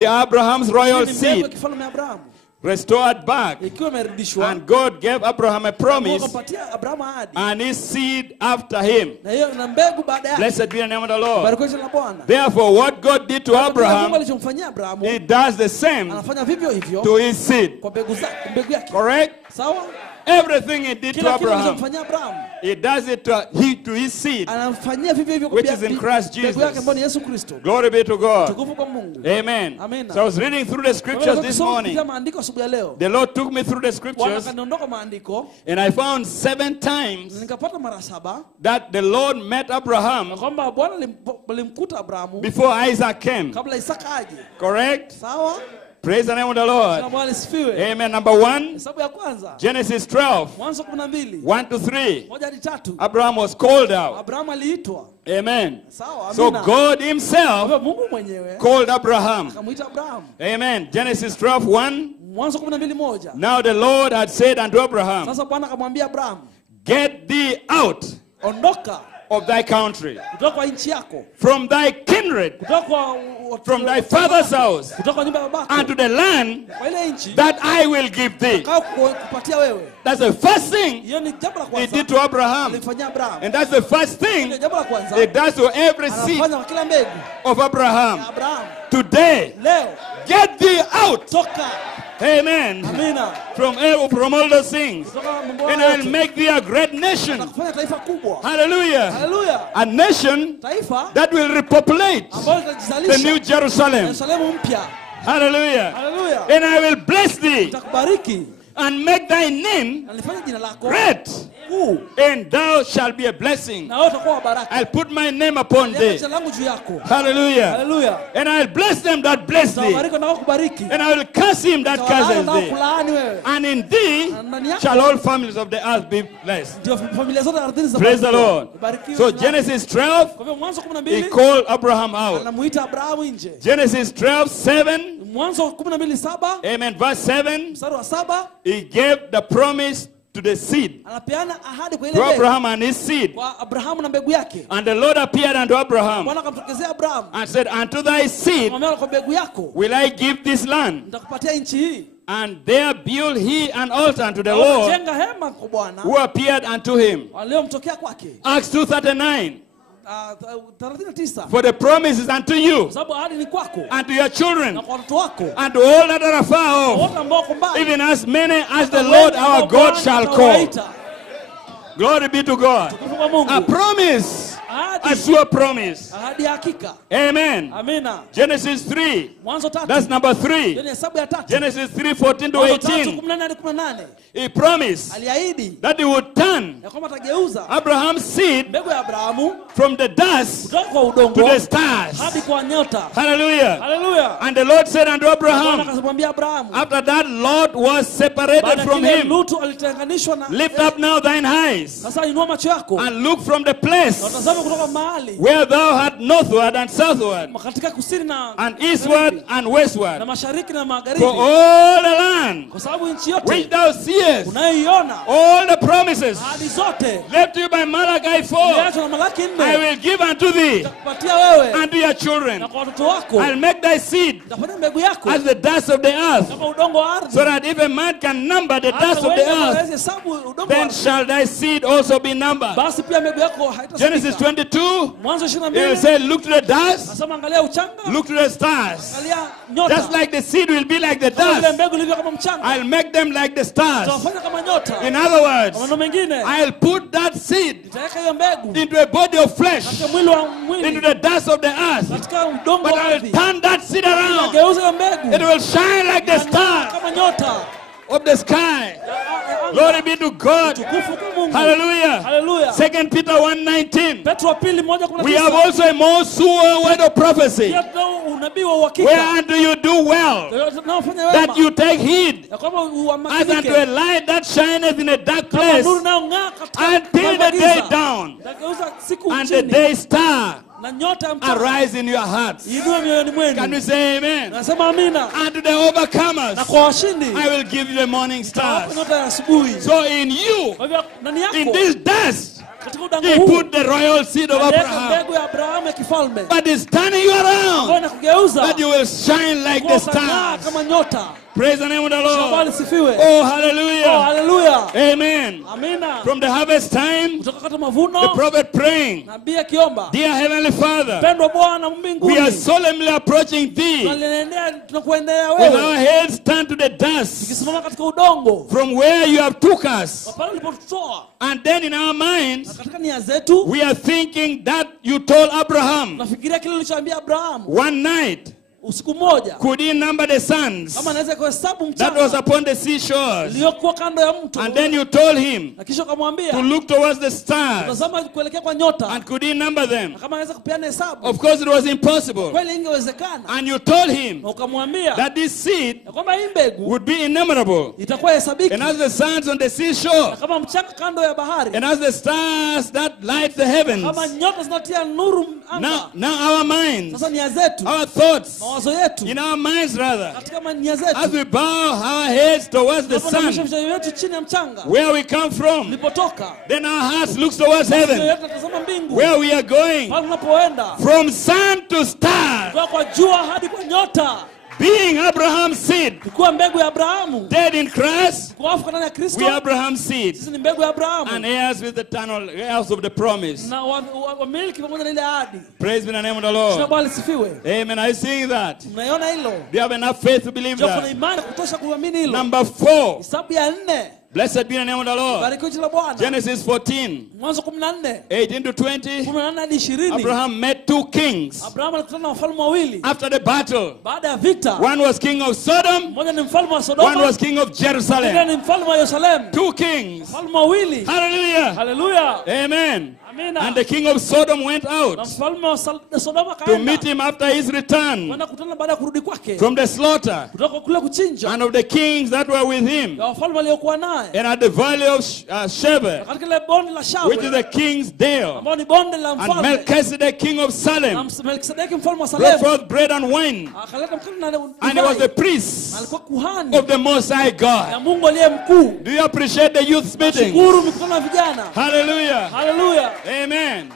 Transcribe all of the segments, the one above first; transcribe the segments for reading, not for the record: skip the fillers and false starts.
Abraham's royal seed restored back. And God gave Abraham a promise and his seed after him. Blessed be the name of the Lord. Therefore, what God did to Abraham, he does the same to his seed. Correct? Everything he did to Abraham, he does it to his seed, which is in Christ Jesus. Glory be to God. Amen. So I was reading through the scriptures this morning. The Lord took me through the scriptures, and I found 7 times that the Lord met Abraham before Isaac came. Correct? Praise the name of the Lord. Amen. Number 1, Genesis 12, 1 to 3. Abraham was called out. Amen. So God himself called Abraham. Amen. Genesis 12, 1. Now the Lord had said unto Abraham, get thee out of thy country, from thy kindred, from thy father's house, unto the land that I will give thee. That's the first thing he did to Abraham. And that's the first thing he does to every seed of Abraham. Today, get thee out. Amen. From all those things. And I'll make thee a great nation. Hallelujah. A nation that will repopulate the New Jerusalem. Hallelujah. And I will bless thee and make thy name great, and thou shalt be a blessing. I'll put my name upon thee. Hallelujah. And I'll bless them that bless thee, and I will curse him that curses thee. And in thee shall all families of the earth be blessed. Praise the Lord. So Genesis 12, he called Abraham out. Genesis 12, 7. Amen. Verse 7. He gave the promise to the seed, to Abraham and his seed. And the Lord appeared unto Abraham and said, unto thy seed will I give this land. And there built he an altar unto the Lord who appeared unto him. Acts 2:39. For the promise is unto you, and to your children, and to all that are afar off, even as many as the Lord our God shall call. Glory be to God. A promise. A sure promise. Amen. Genesis 3. That's number 3. Genesis 3:14 to 18. He promised that he would turn Abraham's seed from the dust to the stars. Hallelujah. And the Lord said unto Abraham, after that Lot was separated from him, lift up now thine eyes and look from the place where thou art northward and southward, and eastward and westward, for all the land which thou seest, all the promises left to you by Malachi 4, I will give unto thee and to your children. I'll make thy seed as the dust of the earth, so that if a man can number the dust of the earth, then shall thy seed also be numbered. Genesis 22, he will say, look to the dust, look to the stars. Just like the seed will be like the dust, I'll make them like the stars. In other words, I'll put that seed into a body of flesh, into the dust of the earth, but I'll turn that seed around. It will shine like the star of the sky. Glory be to God. Hallelujah. 2 Peter 1:19. We have also a more sure word of prophecy, whereunto you do well that you take heed, as unto a light that shineth in a dark place, until the day dawn and the day star arise in your hearts. Can we say amen? And to the overcomers, I will give you the morning stars. So in you, in this dust, He put the royal seed of Abraham. But he's turning you around that you will shine like the stars. Praise the name of the Lord. Oh, hallelujah. Oh, hallelujah. Amen. Amina. From the harvest time, the prophet praying, Dear Heavenly Father, we are solemnly approaching thee with our heads turned to the dust from where you have took us. And then in our minds, we are thinking that you told Abraham one night, could he number the sands that was upon the seashores? And then you told him to look towards the stars. And could he number them? Of course it was impossible. And you told him that this seed would be innumerable. And as the sands on the seashore, and as the stars that light the heavens, now our minds, our thoughts, in our minds rather, as we bow our heads towards the sun, where we come from, then our hearts look towards heaven, where we are going, from sun to star, being Abraham's seed, dead in Christ, we are Abraham's seed, and heirs with the eternal, heirs of the promise. Praise be the name of the Lord. Amen. Are you seeing that? Do you have enough faith to believe that? Number 4. Blessed be the name of the Lord. Genesis 14, 18 to 20. Abraham met 2 kings after the battle. One was king of Sodom, one was king of Jerusalem. 2 kings. Hallelujah. Hallelujah. Amen. And the king of Sodom went out to meet him after his return from the slaughter, and of the kings that were with him. And at the valley of Sheba, which is the king's dale, and Melchizedek, king of Salem, brought forth bread and wine, and he was the priest of the Most High God. Do you appreciate the youth meeting? Hallelujah. Hallelujah. Amen.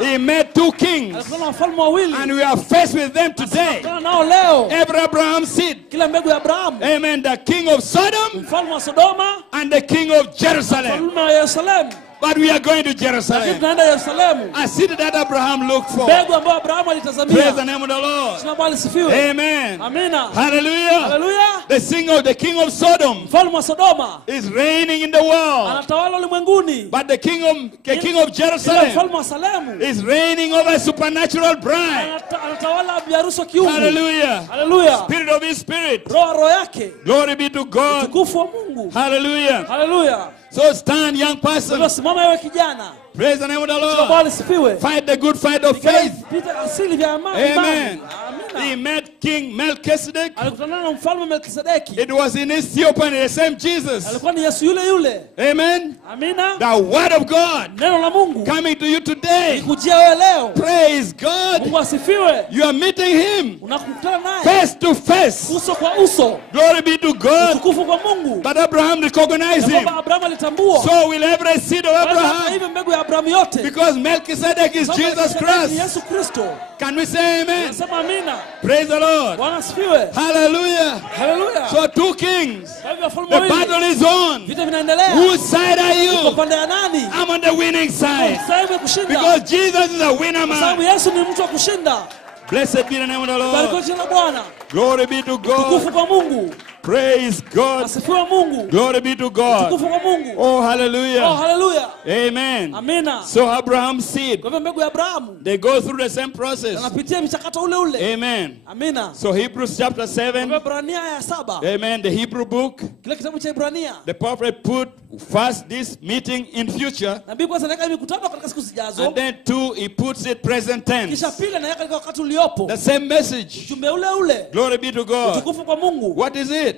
He met 2 kings, and we are faced with them today. Abraham's seed. Amen. The king of Sodom and the king of Jerusalem. But we are going to Jerusalem. A city that Abraham looked for. Praise the name of the Lord. Amen. Hallelujah. Hallelujah. The king of Sodom is reigning in the world. But the king of Jerusalem is reigning over a supernatural bride. Hallelujah. Hallelujah. Spirit of his spirit. Glory be to God. Hallelujah. Hallelujah. So stand, young person. Praise the name of the Lord. Fight the good fight of faith. Amen. He met King Melchizedek. It was in Ethiopia, the same Jesus. Amen. The word of God coming to you today. Praise God. You are meeting him face to face. Glory be to God. But Abraham recognized him. So will every seed of Abraham. Because Melchizedek is Jesus Christ. Can we say amen? Praise the Lord. Hallelujah. Hallelujah. So 2 kings. The battle is on. Whose side are you? I'm on the winning side. Because Jesus is a winner man. Blessed be the name of the Lord. Glory be to God. Praise God. Glory be to God. Oh, hallelujah. Oh, hallelujah. Amen. Amina. So Abraham's seed, they go through the same process. Amen. Amina. So Hebrews chapter 7. Amen. The Hebrew book. The prophet put first this meeting in future. And then 2, he puts it present tense. The same message. Glory be to God. What is it?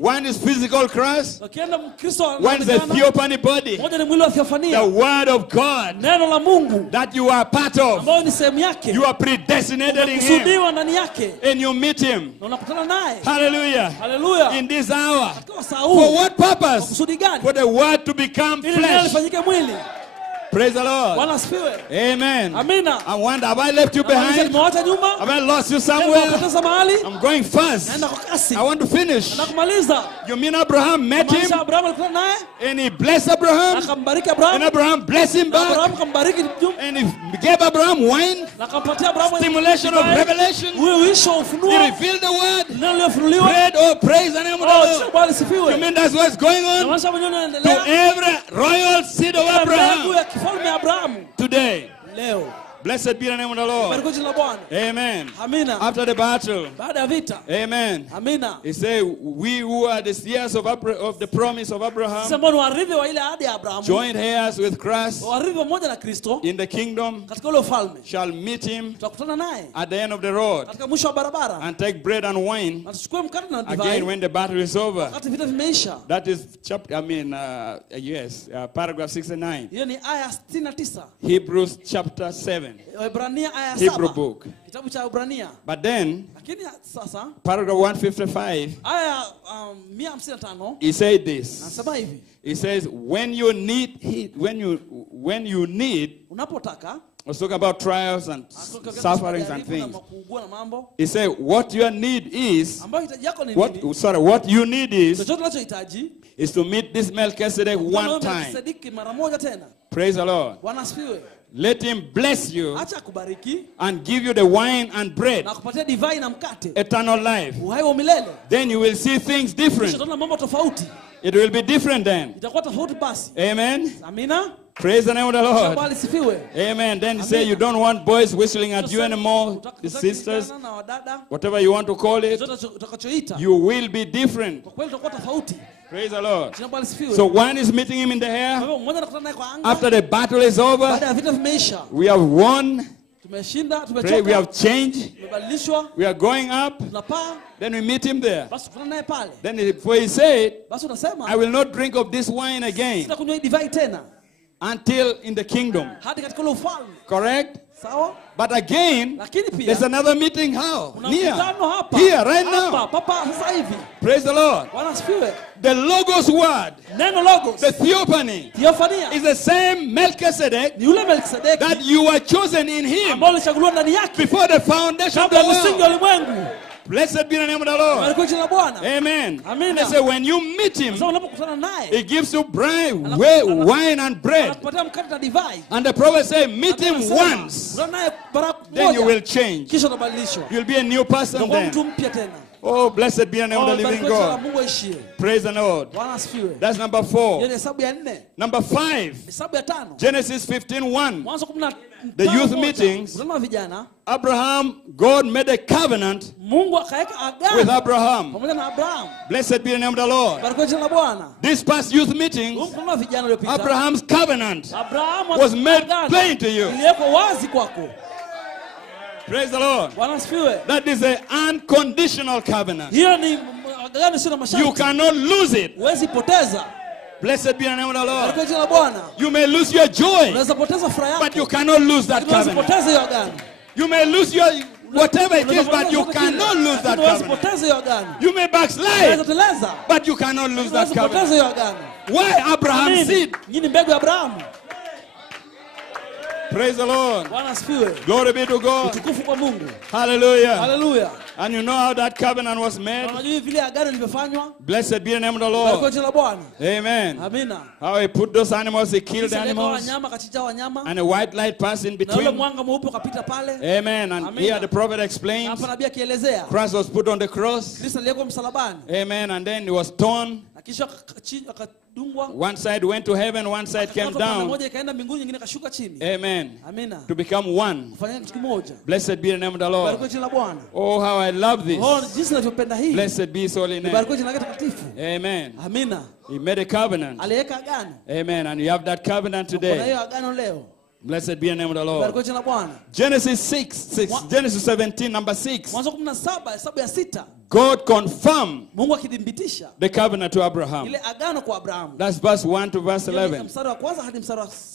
One is physical Christ. One is a theophany body. The word of God that you are part of. You are predestinated in him. And you meet him. Hallelujah. Hallelujah. In this hour. For what purpose? For the word to become flesh. Praise the Lord. Amen. Amina. I wonder, have I left you behind? Have I lost you somewhere? I'm going fast. I want to finish. You mean Abraham met him? And he blessed Abraham? And Abraham blessed him back? And he gave Abraham wine? Stimulation of revelation? He revealed the word? Prayed, oh, praise the name of the Lord. You mean that's what's going on? To every royal seed of Abraham. Today. Blessed be the name of the Lord. Amen. After the battle. Amen. He said, we who are the heirs of the promise of Abraham, joined heirs with Christ in the kingdom, shall meet him at the end of the road and take bread and wine again when the battle is over. That is paragraph 69. Hebrews chapter 7. Hebrew book. But then, paragraph 155, he said this. He says, when you need, let's talk about trials and sufferings and things. He said, what you need is, what you need is to meet this Melchizedek one time. Praise the Lord. Let him bless you and give you the wine and bread, eternal life. Then you will see things different. It will be different then. Amen. Praise the name of the Lord. Amen. Then you say you don't want boys whistling at you anymore, sisters, whatever you want to call it. You will be different. Praise the Lord. So one is meeting him in the air. After the battle is over, we have won. Pray, we have changed. We are going up. Then we meet him there. Then for he said, I will not drink of this wine again until in the kingdom. Correct? But again, there's another meeting. How? Near. Here, right now. Praise the Lord. The Logos word, the theophany, is the same Melchizedek that you were chosen in him before the foundation of the world. Blessed be the name of the Lord. Amen. And they say when you meet him, he gives you wine and bread. And the prophet said, meet him once. Then you will change. You'll be a new person then. Oh, blessed be the name of the living God. Praise the Lord. That's number 4. Number 5. Genesis 15:1. The youth meetings. Abraham, God made a covenant with Abraham. Blessed be the name of the Lord. This past youth meetings, Abraham's covenant was made plain to you. Praise the Lord. That is an unconditional covenant. You cannot lose it. Blessed be the name of the Lord. You may lose your joy, but you cannot lose that covenant. You may lose your whatever it is, but you cannot lose that covenant. You may backslide, but you cannot lose that covenant. Why Abraham's seed? Praise the Lord. Glory be to God. Hallelujah. Hallelujah. And you know how that covenant was made? Blessed be the name of the Lord. Amen. How he put those animals, he killed animals. And a white light passed in between. Amen. And here the prophet explains. Christ was put on the cross. Amen. And then he was torn. One side went to heaven, one side came down. Amen. To become one. Blessed be the name of the Lord. Oh, how I love this. Blessed be his holy name. Amen. He made a covenant. Amen. And you have that covenant today. Blessed be the name of the Lord. Genesis 17, number 6. God confirmed the covenant to Abraham. That's verse 1 to verse 11.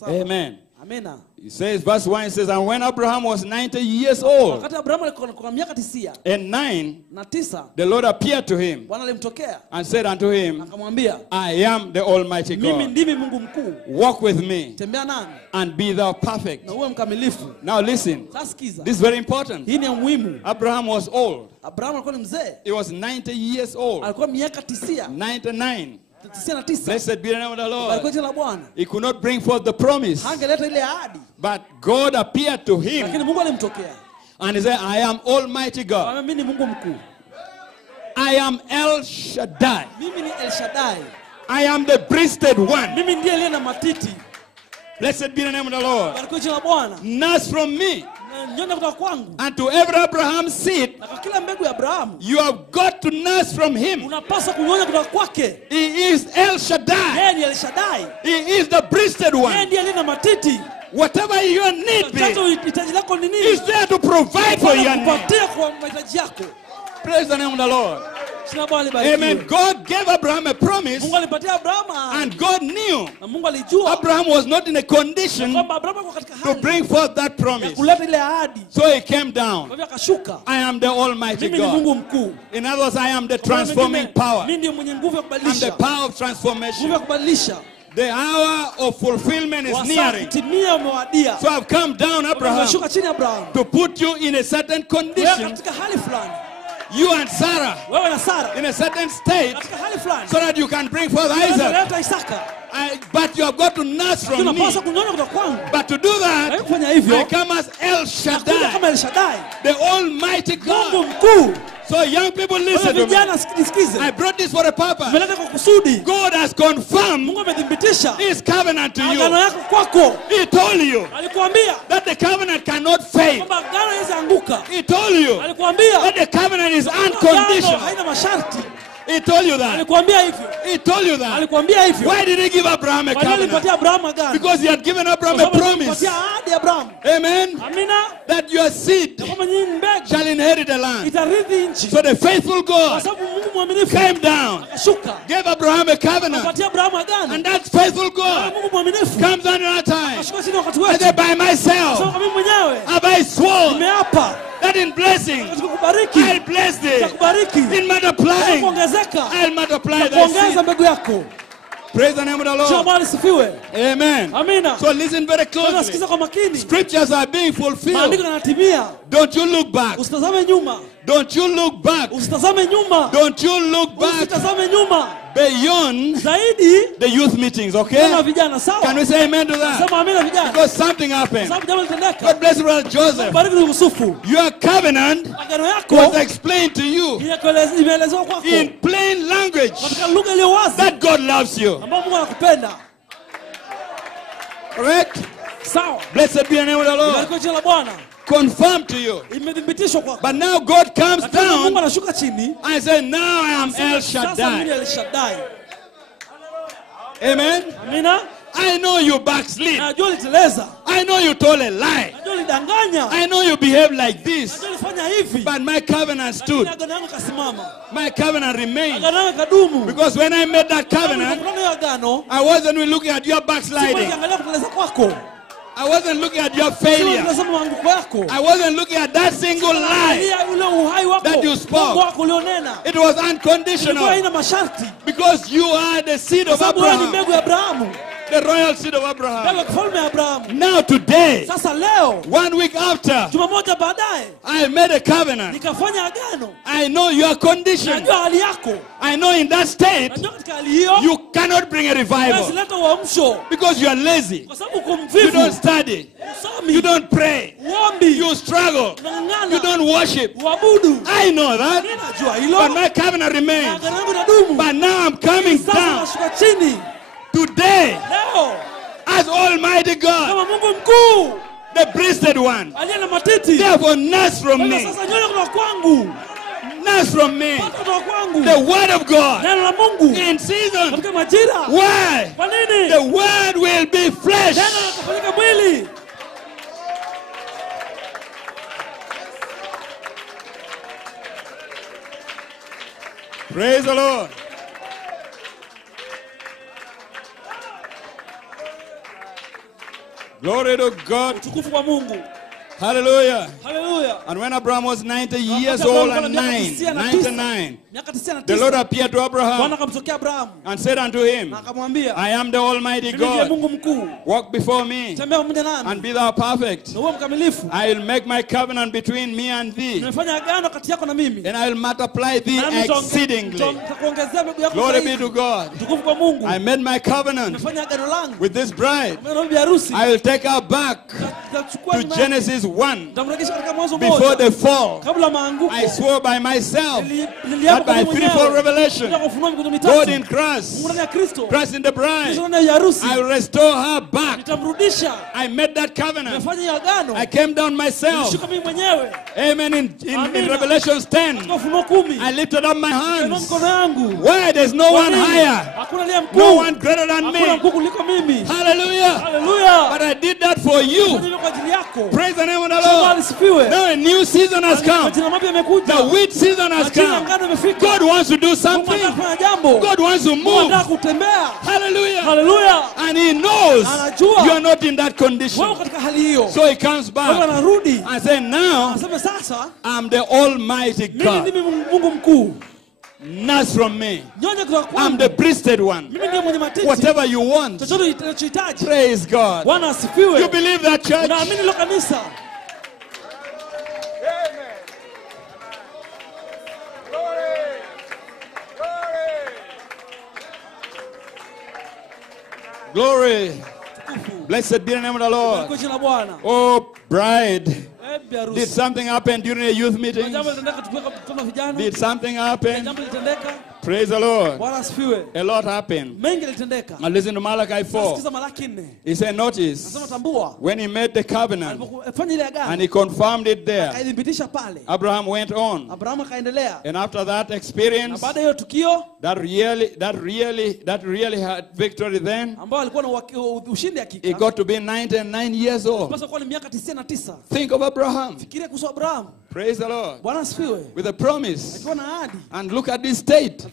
Amen. Amina. He says, verse 1 says, and when Abraham was 90 years old, and 9, the Lord appeared to him and said unto him, I am the Almighty God. Walk with me and be thou perfect. Now listen, this is very important. Abraham was old. He was 90 years old. 99. Blessed be the name of the Lord. He could not bring forth the promise. But God appeared to him. And he said, I am Almighty God. I am El Shaddai. I am the breasted one. Blessed be the name of the Lord. Nurse from me. And to every Abraham's seed, you have got to nurse from him. He is El Shaddai. He is the breasted one. Whatever your need be, he's there to provide for your need. Praise the name of the Lord. Amen. God gave Abraham a promise, and God knew Abraham was not in a condition to bring forth that promise. So he came down. I am the Almighty God. In other words, I am the transforming power. I'm the power of transformation. The hour of fulfillment is nearing. So I've come down, Abraham, to put you in a certain condition. You and Sarah in a certain state so that you can bring forth Isaac. But you have got to nurse from me. But to do that, I come as El Shaddai, the Almighty God. So young people, listen to me. I brought this for a purpose. God has confirmed His covenant to you. He told you that the covenant cannot fail. He told you that the covenant is unconditional. He told you that. He told you that. Why did he give Abraham a covenant? Because he had given Abraham a promise. Amen. That your seed shall inherit the land. So the faithful God came down, gave Abraham a covenant. And that faithful God comes on our time. I said, by myself have I sworn that in blessing I'll bless thee. In multiplying I'll multiply thy seed. Praise the name of the Lord. Amen. So listen very closely. Scriptures are being fulfilled. Don't you look back. Don't you look back. Don't you look back beyond the youth meetings, okay? Can we say amen to that? Because something happened. God bless you, Brother Joseph. Your covenant was explained to you in plain language that God loves you. Correct? Blessed be the name of the Lord. Confirmed to you. But now God comes down and says, now I am El Shaddai. Amen. I know you backslid. I know you told a lie. I know you behave like this. But my covenant stood. My covenant remained. Because when I made that covenant, I wasn't looking at your backsliding. I wasn't looking at your failure. I wasn't looking at that single lie that you spoke. It was unconditional. Because you are the seed of Abraham. The royal seed of Abraham. Now today, 1 week after, I made a covenant. I know your condition. I know in that state, you cannot bring a revival. Because you are lazy. You don't study. You don't pray. You struggle. You don't worship. I know that. But my covenant remains. But now I'm coming down today as Almighty God, the breasted one. Therefore, nurse from me. Nurse from me the word of God in season. Why? The word will be flesh. Praise the Lord. Glory to God. Utukufu kwa Mungu. Hallelujah. Hallelujah. And when Abraham was 90 years old and 99, the Lord appeared to Abraham and said unto him, I am the Almighty God. Walk before me and be thou perfect. I will make my covenant between me and thee, and I will multiply thee exceedingly. Glory be to God. I made my covenant with this bride. I will take her back to Genesis 1. Before the fall, I swore by myself that by threefold revelation, God in Christ, Christ in the bride, I will restore her back. I made that covenant. I came down myself. Amen. In Revelations 10, I lifted up my hands. Where there's no one higher, no one greater than me. Hallelujah. But I did that for you. Praise the name of the Lord. Now a new season has come. The wheat season has come. God wants to do something. God wants to move. Hallelujah. And He knows you are not in that condition. So He comes back and says, now I'm the Almighty God. Nurse from me. I'm the priested one. Whatever you want. Praise God. You believe that, church? Glory. Blessed be the name of the Lord. Oh, bride. Did something happen during the youth meeting? Did something happen? Praise the Lord. A lot happened. Now listen to Malachi 4. He said, notice, when he made the covenant and he confirmed it there, Abraham went on. And after that experience, that really had victory then, he got to be 99 years old. Think of Abraham. Praise the Lord. With a promise. And look at this state.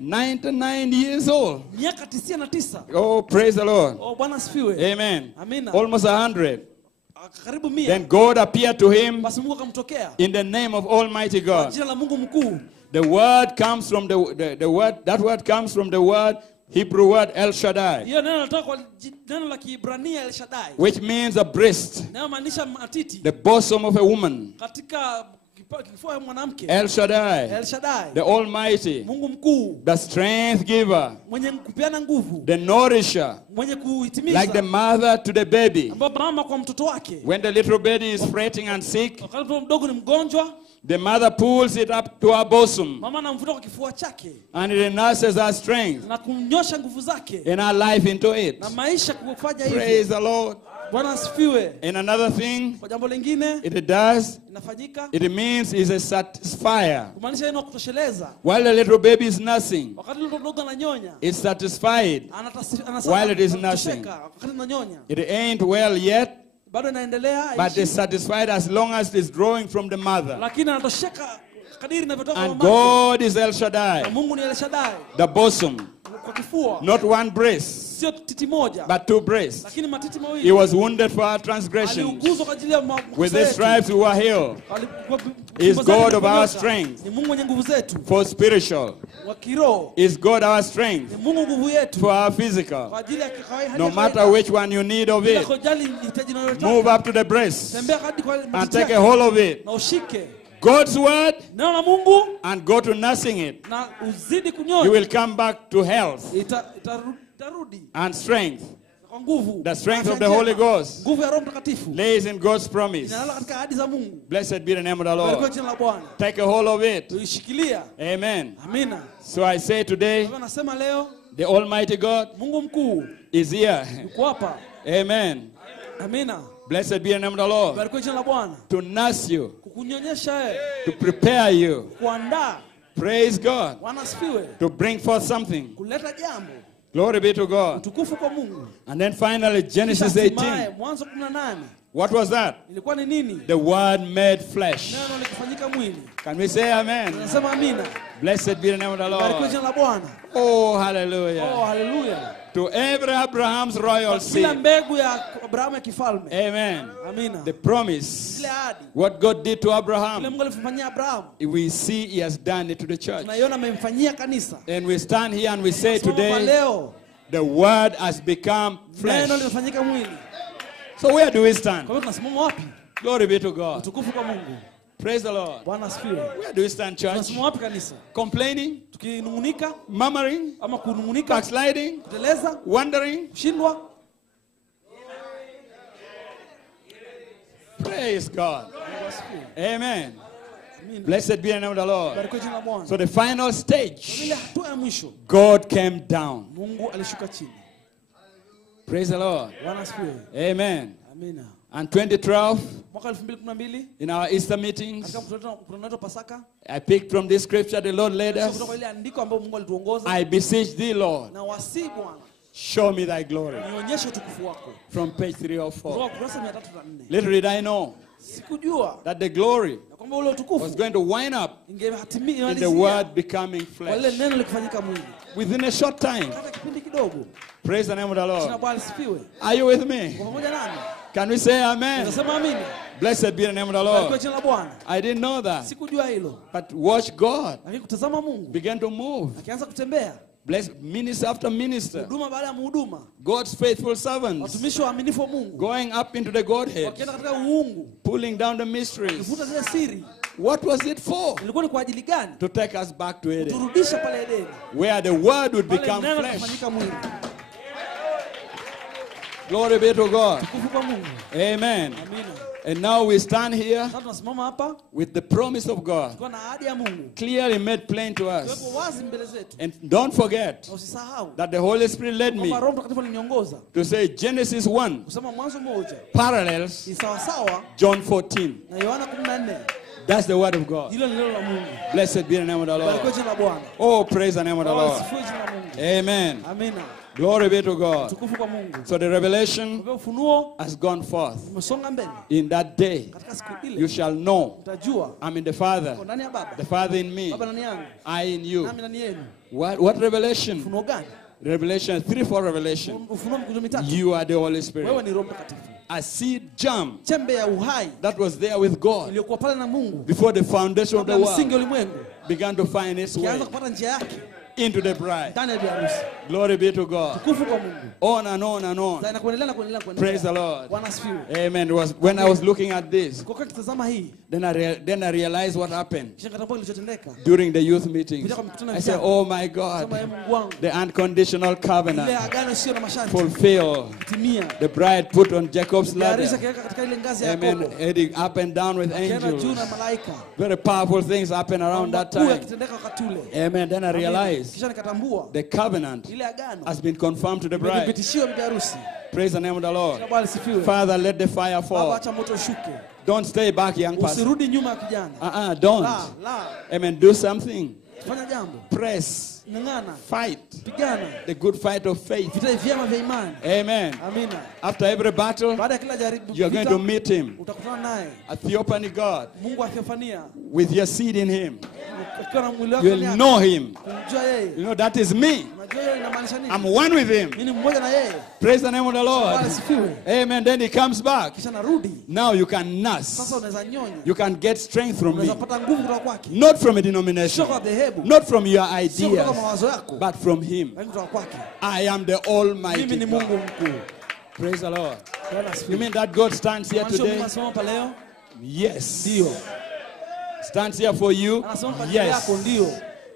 99 years old. Oh, praise the Lord. Amen. Almost 100. Then God appeared to him in the name of Almighty God. The word comes from the word. That word comes from the word, Hebrew word El Shaddai, which means a breast, the bosom of a woman. El Shaddai, the Almighty, the strength giver, the nourisher, like the mother to the baby. When the little baby is fretting and sick, the mother pulls it up to her bosom and it nurses her strength and her life into it. Praise the Lord. And another thing it does, it means is a satisfier. While the little baby is nursing, it's satisfied while it is nursing. It ain't well yet, but it's satisfied as long as it's growing from the mother. And God is El Shaddai, the bosom. Not one breast, but two breasts. He was wounded for our transgression. With his stripes we were healed. He is God of our strength for spiritual. He is God our strength for our physical. No matter which one you need of it, move up to the breast and take a hold of it. God's word and go to nursing it. You will come back to health and strength. The strength of the Holy Ghost lays in God's promise. Blessed be the name of the Lord. Take a hold of it. Amen. So I say today, the Almighty God is here. Amen. Blessed be the name of the Lord. To nurse you, to prepare you. Praise God. To bring forth something. Glory be to God. And then finally, Genesis 18. What was that? Ilikuwa ni nini? The word made flesh. Neno likafanyika mwili. Can we say amen? Tunasema amina. Blessed be the name of the Lord. Barikiwe jina la Bwana. Oh, hallelujah. Oh, hallelujah. To every Abraham's royal seed. Kila mbegu ya Abrahamu ya kifalme. Amen. Amina. The promise. Ile ahadi. What God did to Abraham. Kile Mungu alifanyia Abrahamu. We see he has done it to the church. Tunaiona amemfanyia kanisa. And we stand here and we say today, the word has become flesh. Neno limefanyika mwili. So where do we stand? Kwa hiyo tunasimama wapi? Glory be to God. Utukufu kwa Mungu. Praise the Lord. Bwana asifiwe. Where do we stand, church? Tunasimama wapi kanisa? Complaining? Tukinungunika? Murmuring? Ama kunungunika? Backsliding? Kuteleza? Wondering? Kushindwa? Praise God. Amen. Blessed be the name of the Lord. So the final stage, God came down. Praise the Lord. Amen. And 2012, in our Easter meetings, I picked from this scripture the Lord led us. I beseech thee, Lord, show me thy glory. From page 304. Little did I know that the glory was going to wind up in the word becoming flesh. Within a short time. Praise the name of the Lord. Are you with me? Can we say amen? Blessed be the name of the Lord. I didn't know that. But watch God begin to move. Bless minister after minister. God's faithful servants going up into the Godhead, pulling down the mysteries. What was it for? To take us back to Eden, where the word would become flesh. Glory be to God. Amen. And now we stand here with the promise of God clearly made plain to us. And don't forget that the Holy Spirit led me to say Genesis 1 parallels John 14. That's the word of God. Blessed be the name of the Lord. Oh, praise the name of the Lord. Amen. Glory be to God. So the revelation has gone forth. In that day, you shall know I'm in the Father, the Father in me, I in you. What revelation? Revelation 3:4 revelation. You are the Holy Spirit. A seed germ that was there with God before the foundation of the world began to find its way into the bride. Glory be to God. On and on and on. Praise the Lord. Amen. It was when I was looking at this, then I realized what happened during the youth meetings. I said, oh my God, the unconditional covenant fulfilled. The bride put on Jacob's ladder. Amen. Heading up and down with angels. Very powerful things happen around that time. Amen. Then I realized the covenant has been confirmed to the bride. Praise the name of the Lord. Father, let the fire fall. Don't stay back, young person. Don't. Amen. Do something. Press. Fight the good fight of faith. Amen. After every battle, you are going to meet him. A theophany God with your seed in him. You will know him. You know, that is me. I'm one with him. Praise the name of the Lord. Amen. Then he comes back. Now you can nurse. You can get strength from me. Not from a denomination. Not from your ideas. But from him. I am the Almighty God. Praise the Lord. You mean that God stands here today? Yes. Stands here for you? Yes.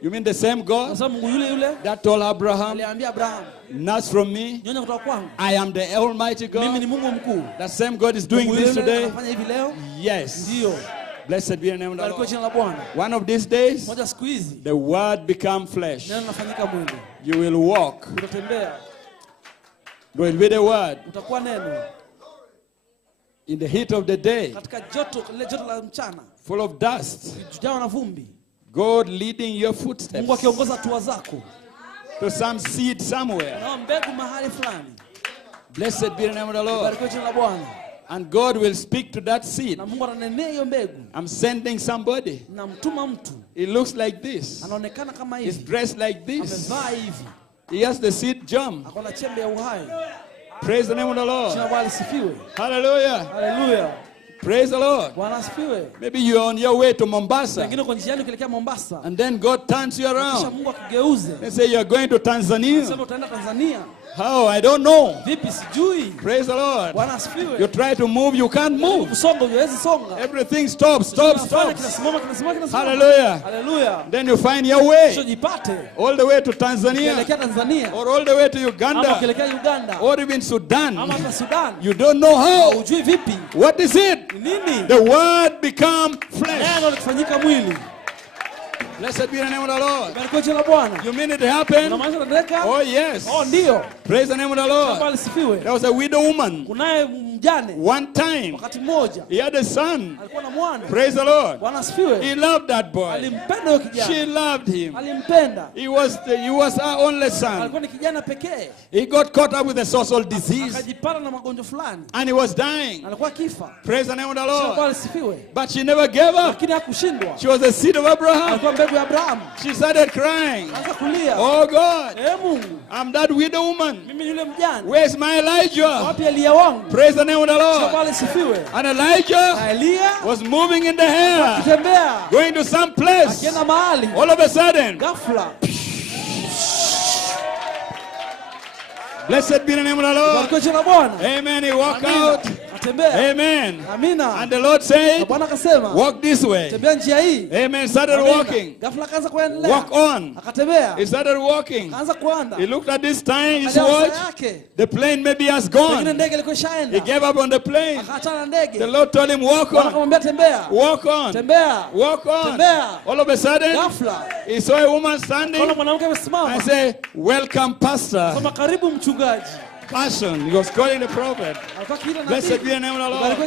You mean the same God that told Abraham, nurse from me, I am the Almighty God? That same God is doing this today? Yes. Blessed be the name of the Lord. One of these days, the word become flesh. You will walk. There will be the word. In the heat of the day, full of dust, God leading your footsteps to some seed somewhere. Blessed be the name of the Lord. And God will speak to that seed. Na Mungu atanenea hiyo mbegu. I'm sending somebody. Namtuma mtu. He looks like this. Anaonekana kama hivi. He's dressed like this. Amevaa hivi. He has the seed germ. Akona chembe ya uhai. Praise the name of the Lord. Jina Bwana lisifiwe. Hallelujah. Hallelujah. Praise the Lord. Bwana asifiwe. Maybe you're on your way to Mombasa. Wengine uko njiani kuelekea Mombasa. And then God turns you Kisha around. Mungu akigeuze. They say you're going to Tanzania. Sema utaenda Tanzania. How? I don't know. Vipi sijui. Praise the Lord. Bwana asifiwe. You try to move, you can't move. Kusonga huwezi songa. Everything stops. Kinasimama. Hallelujah. Hallelujah. Then you find your way. Kisha jipate. All the way to Tanzania. Kuelekea Tanzania. Or all the way to Ama Uganda. kuelekea Uganda. Or even Sudan. Ama hata Sudan. You don't know how. Hujui vipi. What is it? Nini? The word become flesh. Neno likifanyika mwili. Blessed be the name of the Lord. Barikiwe jina la Bwana. You mean it happened? Unamaanisha nataka? Oh yes. Oh ndio. Praise the name of the Lord. Bwana asifiwe. There was a widow woman. Kunaye mjane. One time. Wakati mmoja. He had a son. Alikuwa na mwana. Praise the Lord. Bwana asifiwe. He loved that boy. Alimpenda huyo kijana. She loved him. Alimpenda. He was her only son. Alikuwa ni kijana pekee. He got caught up with a social disease. Akajipata na magonjwa fulani. And he was dying. Alikuwa kifa. Praise the name of the Bwana Lord. asifiwe. But she never gave up. Lakini hakushindwa. She was the seed of Abraham. Alikuwa mbegu ya Abrahamu. She started crying. Akaanza kulia. Oh God. Mungu. I'm that widow woman. Mimi yule mjane. Where's my Elijah? Wapi Elia wangu? Praise the name of the Lord. Bwana asifiwe. And Elijah Elia was moving in the air, akitembea. going to some place. Akienda mahali. All of a sudden, ghafla. Blessed be the name of the Lord. Barikiwe jina la Bwana. Amen. He walked out. Atembea. Amen. Amina. And the Lord said, Bwana akasema, walk this way. tembea njia hii. Amen. Started walking. Ghafla akaanza kuendelea. Walk on. Akatembea. He started walking. Akaanza kuanda. He looked at this time, his watch. The plane maybe has gone. Ndege ilikuwa ishaenda. He gave up on the plane. Akaachana ndege. The Lord told him, walk on. Akamwambia tembea. Walk on. Tembea. Walk on. Tembea. All of a sudden, ghafla he saw a woman standing. Kuna mwanamke amesimama. I say, welcome, pastor. Sema karibu mchungaji. Passion. He was calling the prophet. Blessed be the name of the Lord.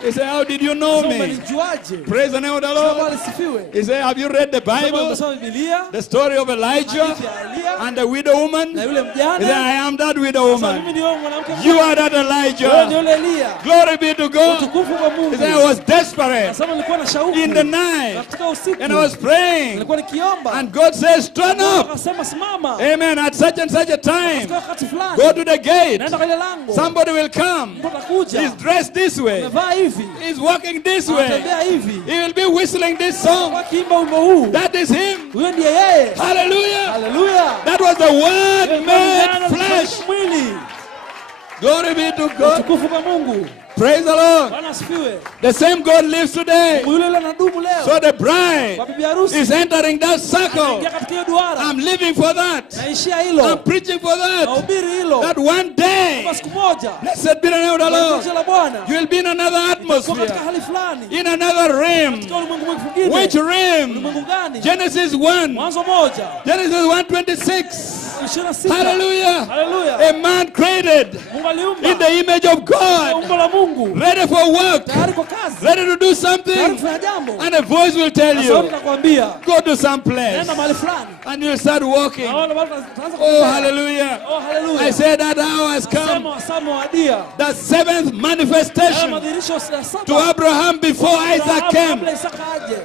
He said, how did you know me? Praise the name of the Lord. He said, have you read the Bible? The story of Elijah and the widow woman? He said, I am that widow woman. You are that Elijah. Glory be to God. He said, I was desperate in the night. And I was praying. And God says, turn up. Amen. At such and such a time, go to the gate. Somebody will come. He's dressed this way. He's walking this way. He will be whistling this song. That is him. Hallelujah. Hallelujah. That was the word made flesh. Glory be to God. Praise the Lord. The same God lives today. So the bride is entering that circle. I'm living for that. I'm preaching for that. That one day, blessed be the name of the Lord, you will be in another atmosphere, in another realm. Which realm? Genesis 1. Genesis 1:26. Hallelujah. A man created in the image of God, ready for work, ready to do something, and a voice will tell you, go to some place, and you start walking. Oh, hallelujah. I say that hour has come. The seventh manifestation to Abraham before Isaac came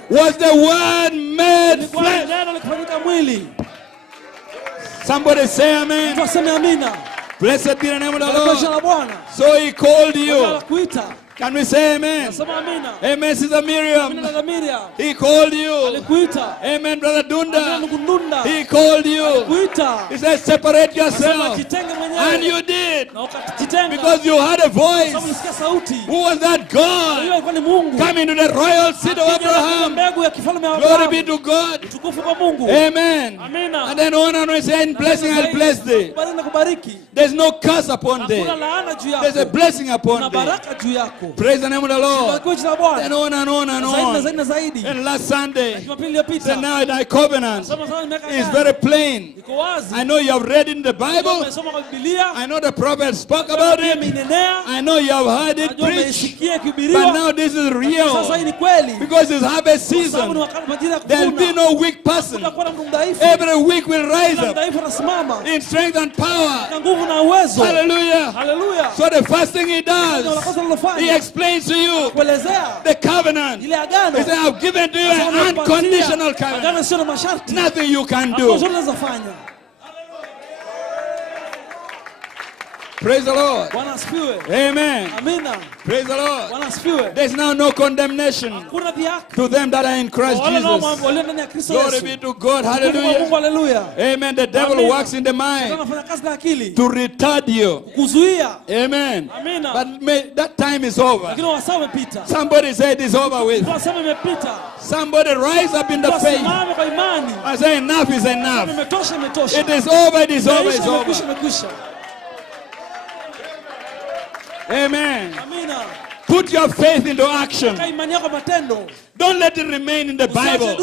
was the word made flesh. Somebody say amen. Blessed be the name of the Lord. So he called you. Can we say amen? Amen, Sister Miriam. He called you. Amen, Brother Dunda. He called you. He said, separate yourself. And you did. Because you had a voice. Who was that God? Coming to the royal seat of Abraham. Glory be to God. Amen. And then on and on saying, blessing, I'll bless thee. There's no curse upon thee. There's a blessing upon thee. Praise the name of the Lord. And on and on and on. And last Sunday, the night I covenant is very plain. I know you have read in the Bible. I know the prophet spoke about it. I know you have heard it preached. But now this is real. Because it's harvest season. There will be no weak person. Every weak will rise up in strength and power. Hallelujah. So the first thing he does, he he explains to you the covenant. He says, I have given to you an unconditional covenant. Nothing you can do. Praise the Lord. Amen. Praise the Lord. There's now no condemnation to them that are in Christ Jesus. Glory be to God. Hallelujah. Amen. The devil works in the mind to retard you. Amen. But that time is over. Somebody said it's over with. Somebody rise up in the faith and say enough is enough. It is over. It is over. It's over. Amen. Put your faith into action. Don't let it remain in the Bible.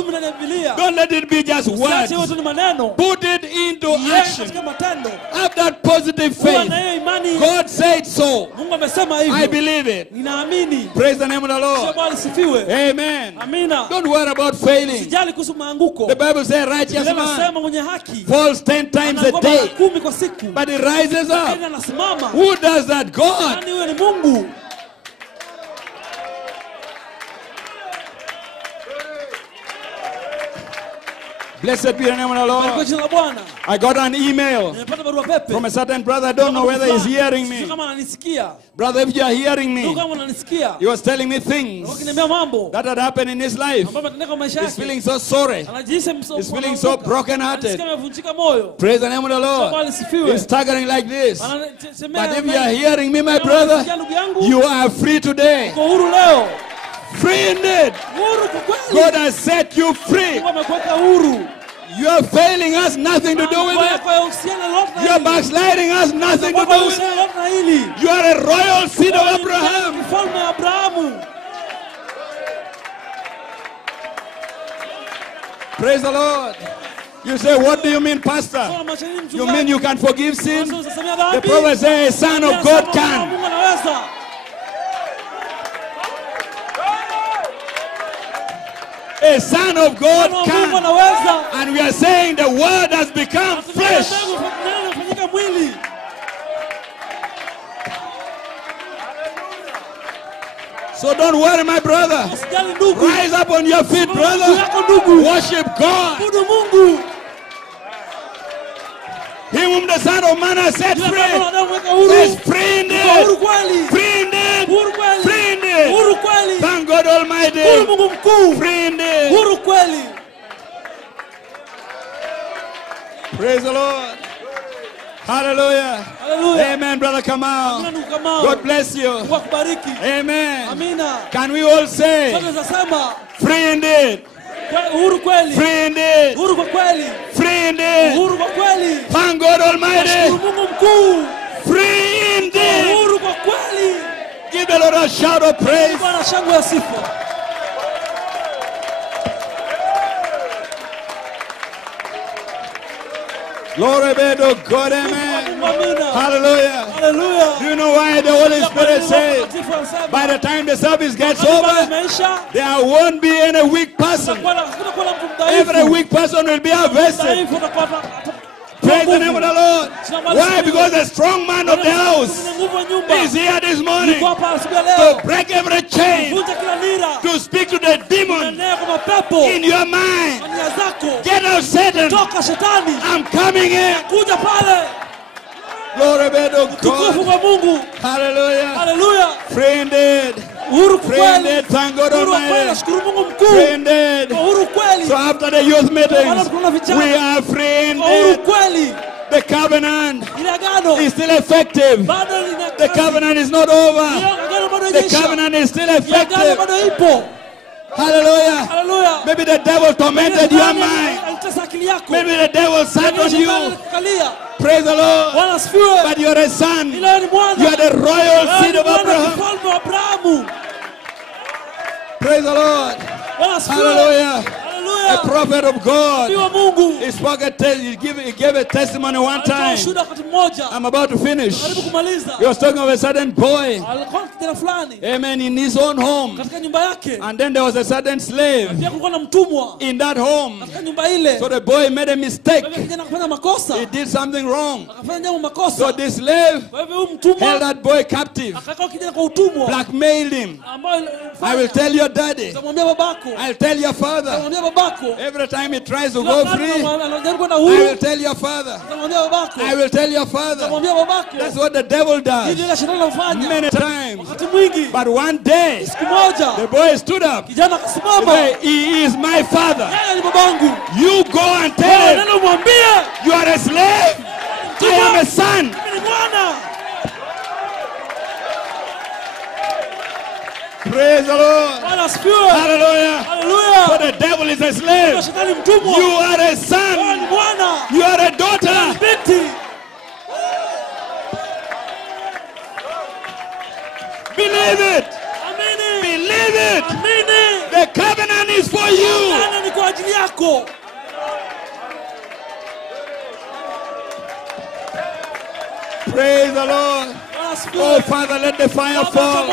Don't let it be just words. Put it into action. Have that positive faith. God said so. I believe it. Praise the name of the Lord. Amen. Don't worry about failing. The Bible says righteous man falls 10 times a day, but he rises up. Who does that? God. Blessed be the name of the Lord. I got an email from a certain brother. I don't know whether he's hearing me. Brother, if you are hearing me, he was telling me things that had happened in his life. He's feeling so sorry. He's feeling so broken-hearted. Praise the name of the Lord. He's staggering like this. But if you are hearing me, my brother, you are free today. Free indeed. God has set you free. Your failing has nothing to do with it. Your backsliding has nothing to do with it. You are a royal seed of Abraham. Praise the Lord. You say, what do you mean, Pastor? You mean you can forgive sin? The prophet says, a son of God can. A son of God can. And we are saying the word has become flesh. So don't worry, my brother. Rise up on your feet, brother. Worship God. Him whom the Son of Man has set free is free indeed. Free indeed. Free indeed. Thank God Almighty. Free indeed. Praise the Lord. Hallelujah. Amen, brother Kamau. God bless you. Amen. Can we all say, free indeed? Free indeed. Free indeed. Thank God Almighty. Free indeed. Give the Lord a shout of praise. Glory be to God, amen. Hallelujah. Hallelujah. Do you know why the Holy Spirit says, by the time the service gets over, there won't be any weak person. Every weak person will be harvested. Praise the name of the Lord. Why? Because the strong man of the house is here this morning to break every chain, to speak to the demon in your mind. Get out, Satan. I'm coming in. Glory be to God. Hallelujah. Hallelujah. Free indeed. Free indeed. Thank God Almighty. Free indeed. So after the youth meetings, we are free indeed. The covenant is still effective. The covenant is not over. The covenant is still effective. Hallelujah. Hallelujah. Maybe the devil tormented your mind. Maybe the devil sat on you. Praise the Lord. But you're a son. You are the royal seed of Abraham. Praise the Lord. Hallelujah. A prophet of God. He spoke he gave a testimony one time. I'm about to finish. He was talking of a certain boy. Amen. In his own home. And then there was a certain slave in that home. So the boy made a mistake. He did something wrong. So this slave held that boy captive. Blackmailed him. I will tell your daddy. I'll tell your father. Every time he tries to go free, I will tell your father. I will tell your father. That's what the devil does many times. But one day, the boy stood up. He is my father. You go and tell him you are a slave. I am a son. Praise the Lord. Hallelujah. For the devil is a slave. You are a son. You are a daughter. Believe it. Believe it. The covenant is for you. Praise the Lord. Oh, Father, let the fire fall.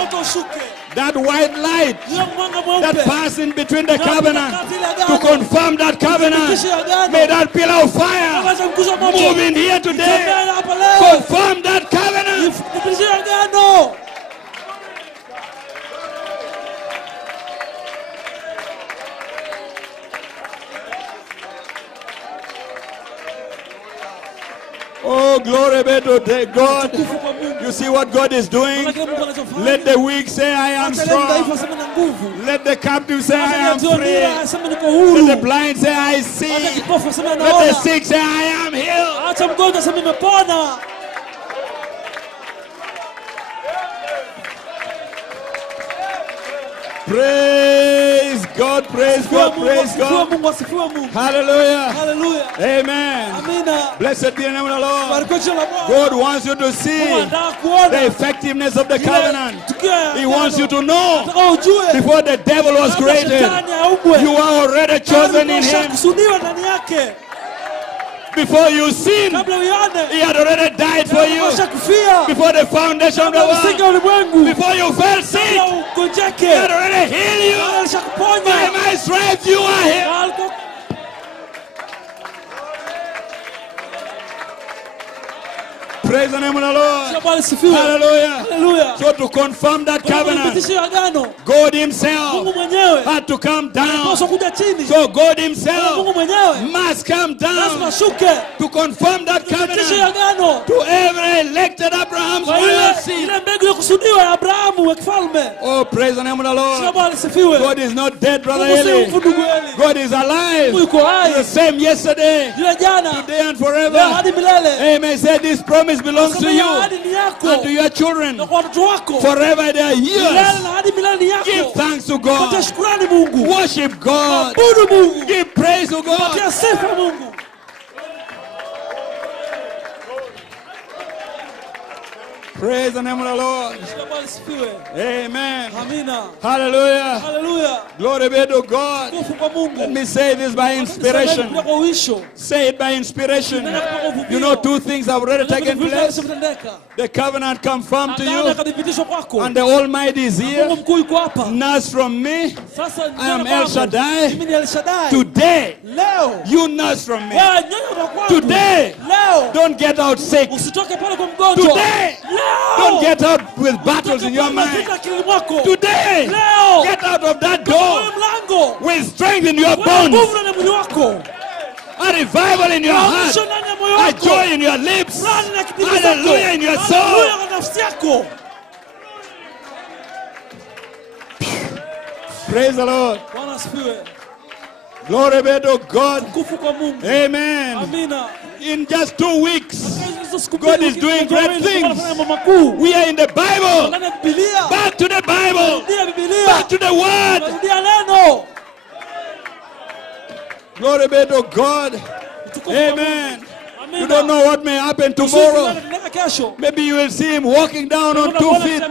That white light that passing between the covenant to confirm that covenant. May that pillar of fire move in here today. Confirm that covenant. Oh, glory be to God. You see what God is doing? Let the weak say, I am strong. Let the captive say, I am free. Let the blind say, I see. Let the sick say, I am healed. Praise God, praise God, praise God. Hallelujah. Hallelujah. Amen. Blessed be the name of the Lord. God wants you to see the effectiveness of the covenant. He wants you to know before the devil was created, you are already chosen in him. Before you sin, he had already died for you. Before the foundation of the world, before you fell sick, he had already healed you. By my stripes you are healed. Praise the name of the Lord. Hallelujah. Hallelujah. So to confirm that covenant, God himself had to come down. So God himself must come down to confirm that covenant to every elected Abraham's royal seed. Oh, praise the name of the Lord. God is not dead, Brother Eli. God is alive. He's the same yesterday, today and forever. Amen. Say this promise belongs to you and to your children forever. They are years. Give thanks to God. Worship God. Give praise to God. Praise the name of the Lord. Amen. Hallelujah. Hallelujah. Glory be to God. Let me say this by inspiration. Say it by inspiration. You know, two things have already taken place. The covenant confirmed to you, and the Almighty is here. Nurse from me. I am El Shaddai. Today, you nurse from me. Today, don't get out sick. Today, don't get out with battles in your mind. Today, get out of that door with strength in your bones, a revival in your heart, a joy in your lips, hallelujah in your soul. Praise the Lord. Glory be to God. Amen. In just 2 weeks, God is doing great things. We are in the Bible. Back to the Bible. Back to the Word. Glory be to God. Amen. You don't know what may happen tomorrow. Maybe you will see him walking down on 2 feet.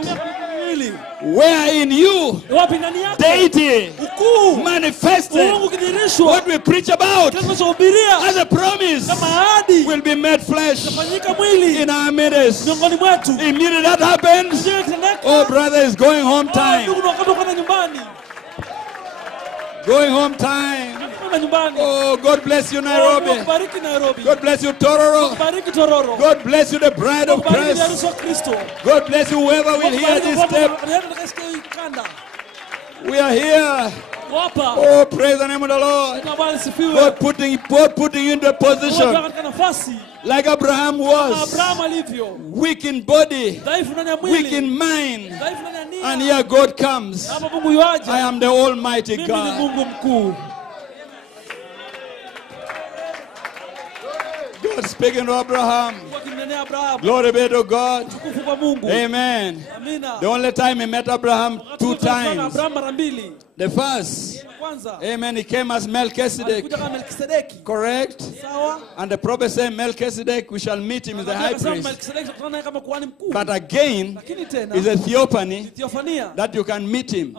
Where in you deity manifested, what we preach about as a promise will be made flesh in our midst. Immediately that happens, oh brother, is going home time. Going home time. Oh, God bless you, Nairobi. God bless you, Tororo. God bless you, the bride of Christ. God bless you, whoever will hear this step. We are here. Oh, praise the name of the Lord. God putting you into a position like Abraham was. Weak in body, weak in mind. And here God comes. I am the Almighty God. God speaking to Abraham. Glory be to God. Amen. The only time he met Abraham 2 times. The first, amen, he came as Melchizedek. Correct? And the prophet said, Melchizedek, we shall meet him as the high priest. But again, is a theophany that you can meet him.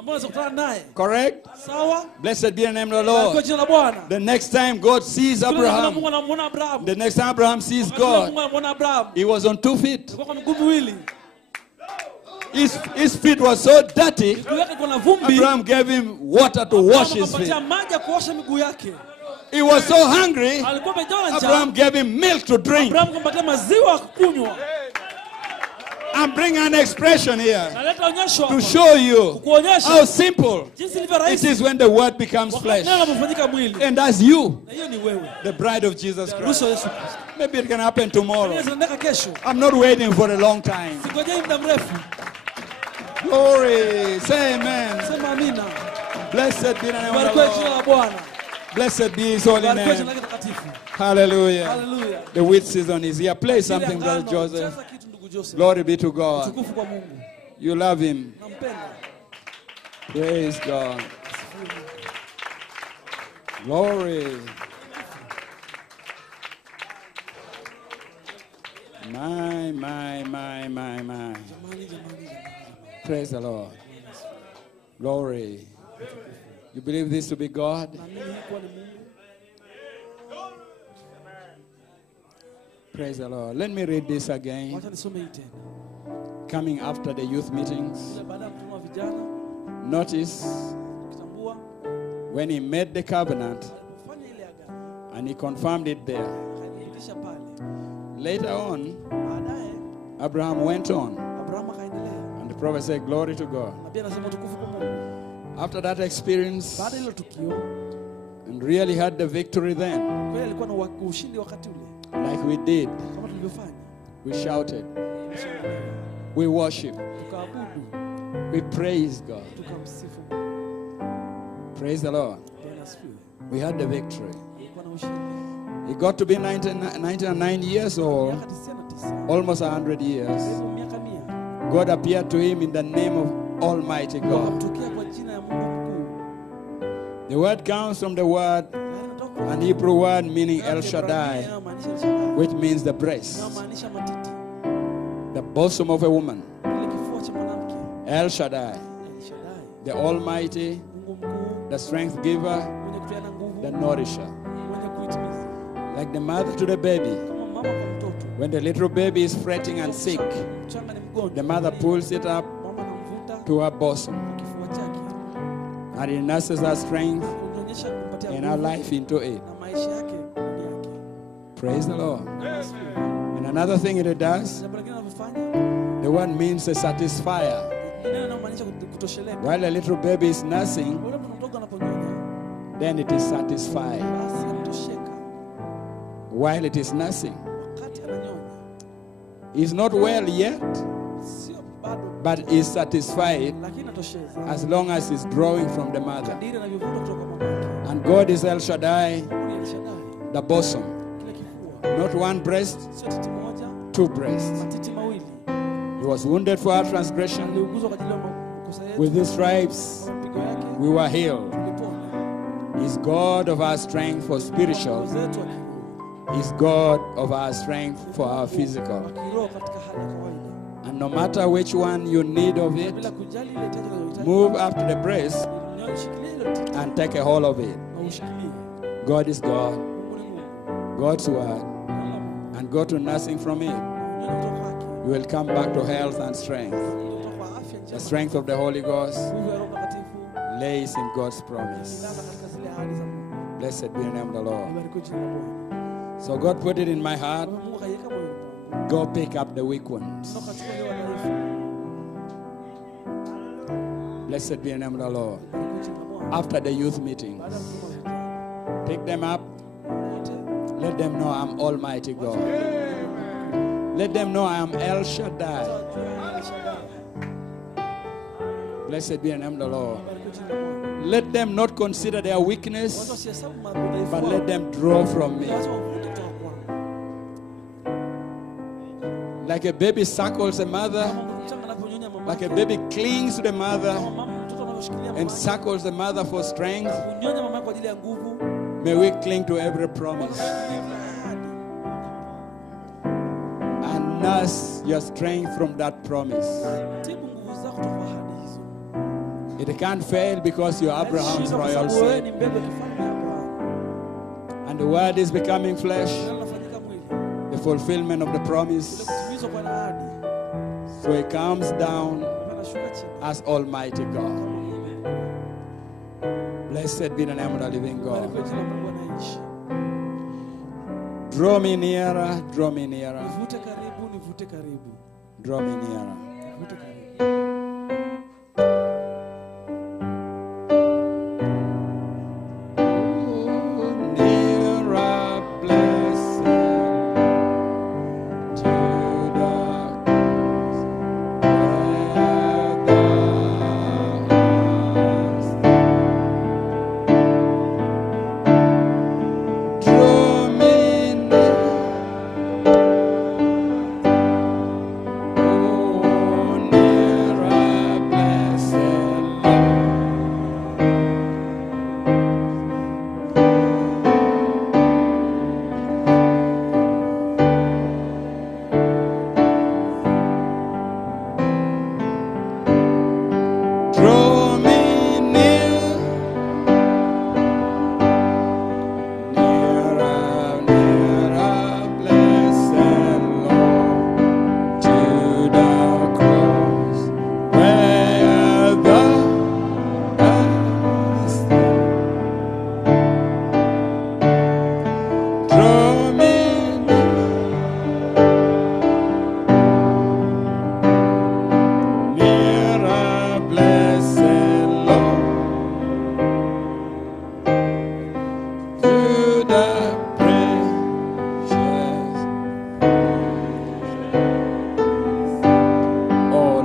Correct? Blessed be the name of the Lord. The next time God sees Abraham, the next time Abraham sees God, he was on 2 feet. His feet were so dirty, Abraham gave him water to wash his feet. He was so hungry, Abraham gave him milk to drink. I'm bringing an expression here to show you how simple it is when the word becomes flesh. And that's you, the bride of Jesus Christ. Maybe it can happen tomorrow. I'm not waiting for a long time. Glory. Say amen. Blessed be the name of the Lord. Blessed be his holy name. Hallelujah. The wheat season is here. Play something, Brother Joseph. Glory be to God. You love him. Praise God. Glory. My. Praise the Lord. Glory. You believe this to be God? Praise the Lord. Let me read this again. Coming after the youth meetings. Notice when he made the covenant and he confirmed it there. Later on, Abraham went on. And the prophet said, glory to God. After that experience, and really had the victory then, like we did, we shouted, we worshiped, we praised God. Praise the Lord. We had the victory. He got to be 99 years old, almost 100 years. God appeared to him in the name of Almighty God. The word comes from the word, an Hebrew word meaning El Shaddai, which means the breast, the bosom of a woman. El Shaddai, the Almighty, the strength giver, the nourisher. Like the mother to the baby. When the little baby is fretting and sick, the mother pulls it up to her bosom. And it nurses her strength and her life into it. Praise the Lord. And another thing it does, the word means a satisfier. While a little baby is nursing, then it is satisfied. While it is nursing, it's not well yet, but is satisfied as long as it's drawing from the mother. And God is El Shaddai, the bosom. Not one breast, 2 breasts. He was wounded for our transgression. With his stripes, we were healed. He's God of our strength for spiritual. He's God of our strength for our physical. And no matter which one you need of it, move up to the breast and take a hold of it. God is God. God's word. And go to nothing from it. You will come back to health and strength. The strength of the Holy Ghost lays in God's promise. Blessed be the name of the Lord. So God put it in my heart. Go pick up the weak ones. Blessed be the name of the Lord. After the youth meetings, pick them up. Let them know I'm Almighty God. Let them know I am El Shaddai. Blessed be the name of the Lord. Let them not consider their weakness, but let them draw from me. Like a baby suckles a mother, like a baby clings to the mother and suckles the mother for strength, may we cling to every promise and nurse your strength from that promise. It can't fail because you're Abraham's royal seed. And the word is becoming flesh, the fulfillment of the promise. So it comes down as Almighty God. Blessed be the name of the living God. Draw me nearer, draw me nearer. Draw me nearer.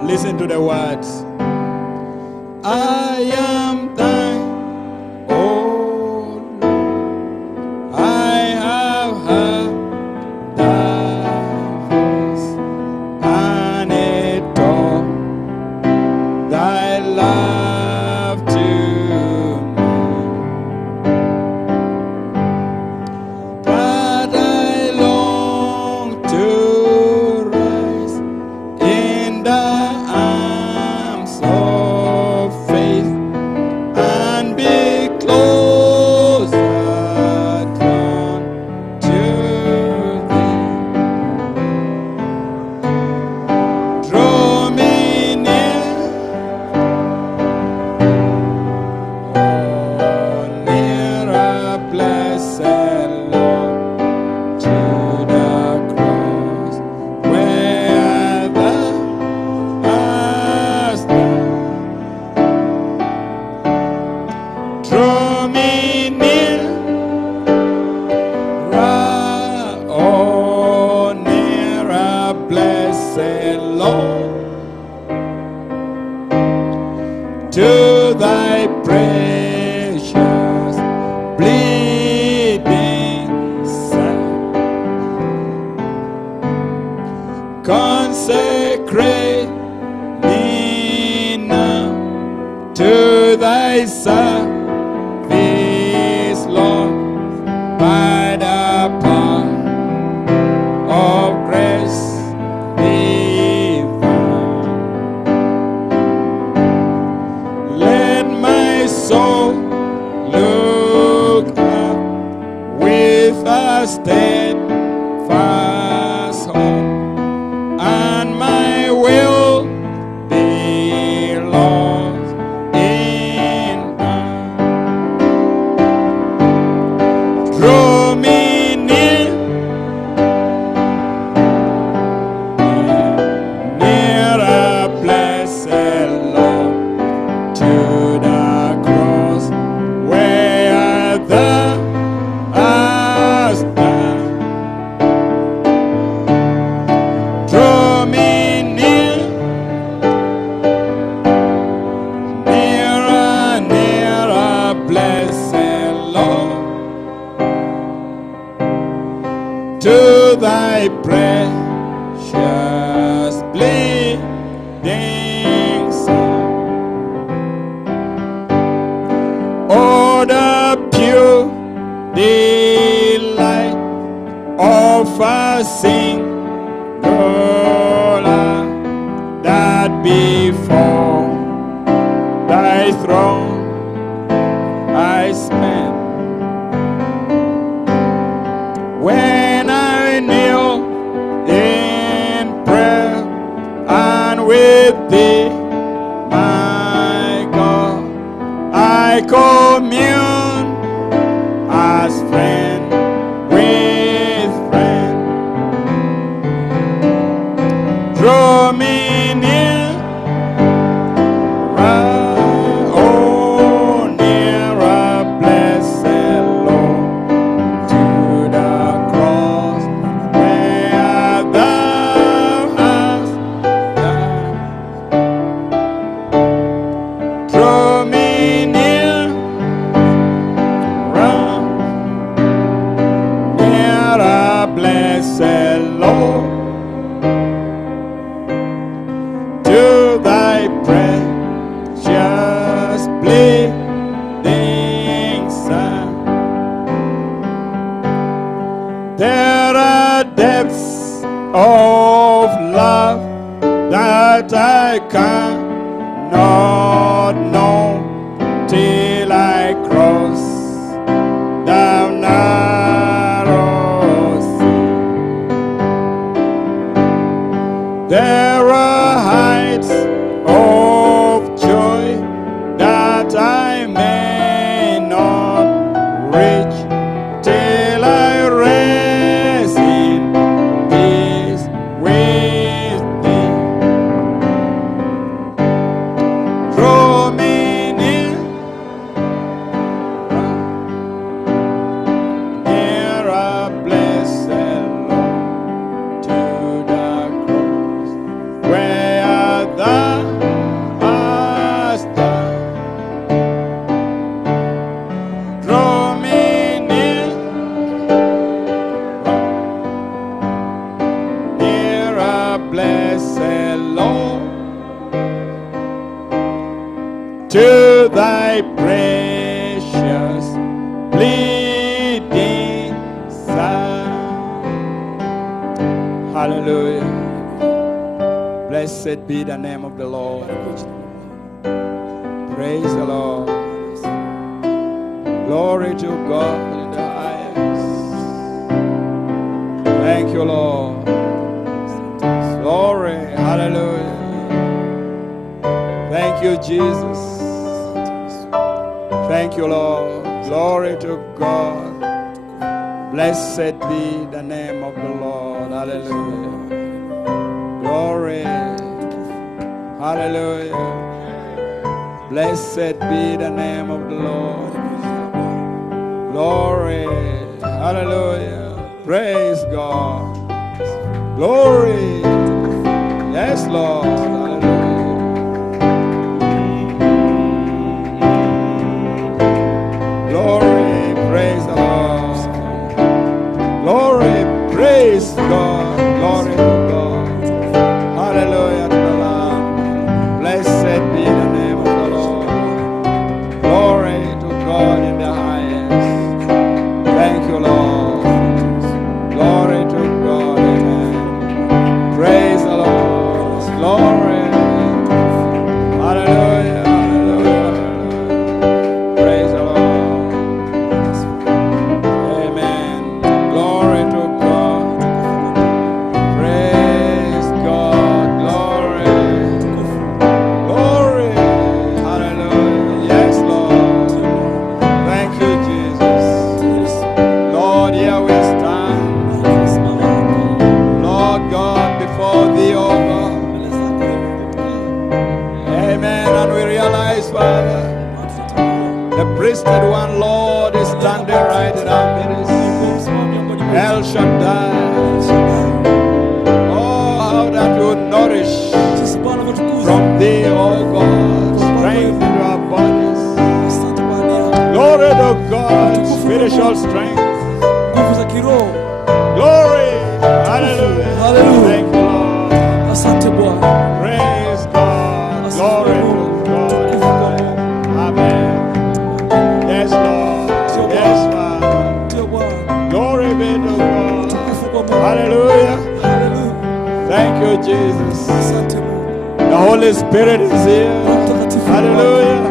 Listen to the words. I am thine, oh Lord. I have heard thy voice, and it taught thy love to me. But I long to rise in the to thy precious bleeding Son. Consecrate me now to thy service, Lord, by the power of grace divine. to thy precious bleeding Son. Oh, the pure delight of a single life that before thy throne I spent. When I kneel in prayer and with thee, my God, I commune as friend with friend. Draw me near, oh, near a blessed Lord, to the cross where thou hast died. Draw me near, near a blessed Lord, to thy precious bleeding Son. There are depths of love that I cannot know till I cross the narrow sea. There are heights of joy that I may not reach till I rest in peace with thee. Draw me near, near a blessed Lord, to the cross where thou hast died. Draw me near, near a blessed Lord, to thy precious bleeding Son. Hallelujah. Blessed be the name of the Lord. Praise the Lord. Glory to God in the highest. Thank you, Lord. Glory. Hallelujah. Thank you, Jesus. Thank you, Lord. Glory to God. Blessed be the name of the Lord. Hallelujah. Glory. Hallelujah. Blessed be the name of the Lord. Glory. Hallelujah. Praise God. Glory. Yes, Lord. Hallelujah. Glory. Praise the Lord. Glory. Praise God. Glory to God. Hallelujah to the Lamb. Blessed be the name of the Lord. Glory to God in the highest. Thank you, Lord. Glory to God. Amen. Praise the Lord. Glory. Hallelujah. Hallelujah. Praise the Lord. Amen. Glory to God. Praise God. Glory. Glory. Hallelujah. Yes, Lord. Thank you, Jesus. Lord, here we stand. Lord God, before thee, O God. Amen. And we realize, Father, the priesthood one, Lord, is standing right in our midst. El Shaddai. Oh, how that would nourish from thee, oh God, strength into our bodies. Glory to God, spiritual strength. Glory, Hallelujah. Thank you, Jesus. The Holy Spirit is here. Hallelujah.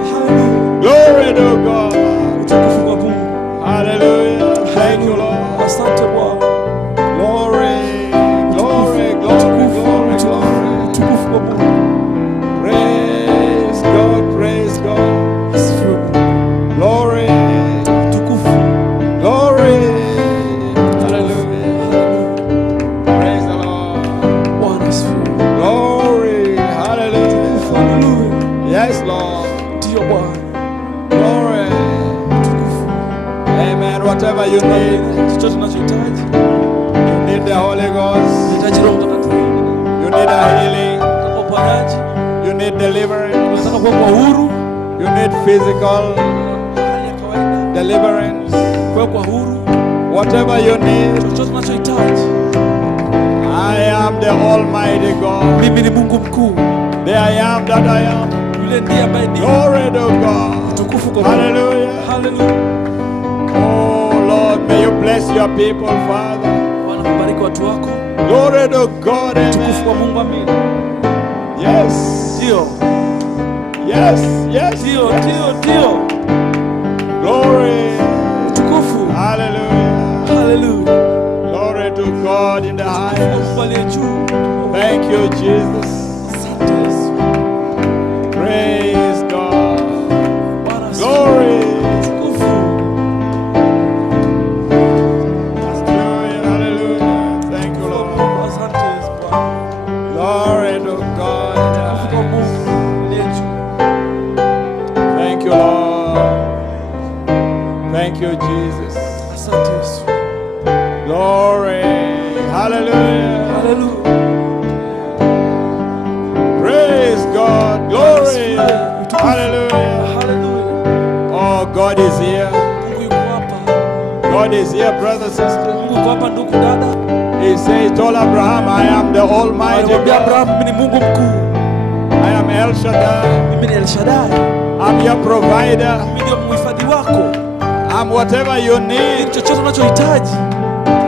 Glory to God. Hallelujah. Thank you, Lord. Glory, glory, glory, glory, glory. Praise God, praise God. Glory, glory. Hallelujah. Praise the Lord. Glory, hallelujah. Yes, Lord. Glory. Amen. Whatever you need. You need the Holy Ghost. You need a healing. You need deliverance. You need physical deliverance. Whatever you need. I am the Almighty God. The I am that I am. Glory to God. Hallelujah. Oh Lord, may you bless your people, Father. Glory to God. Amen. Yes. Yes. Yes. Glory. Hallelujah. Glory to God in the highest. Thank you, Jesus. Praise God. Glory. Thank you, Jesus. Glory. Hallelujah. Praise God. Glory. Hallelujah. Oh, God is here. God is here, brother, sister. He says, told Abraham, I am the Almighty God. I am El Shaddai. I'm your provider. I'm whatever you need.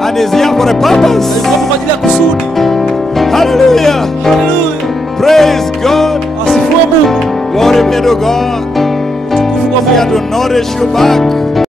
And is here for a purpose. Hallelujah. Praise God. Glory be to God. He's here to nourish you back.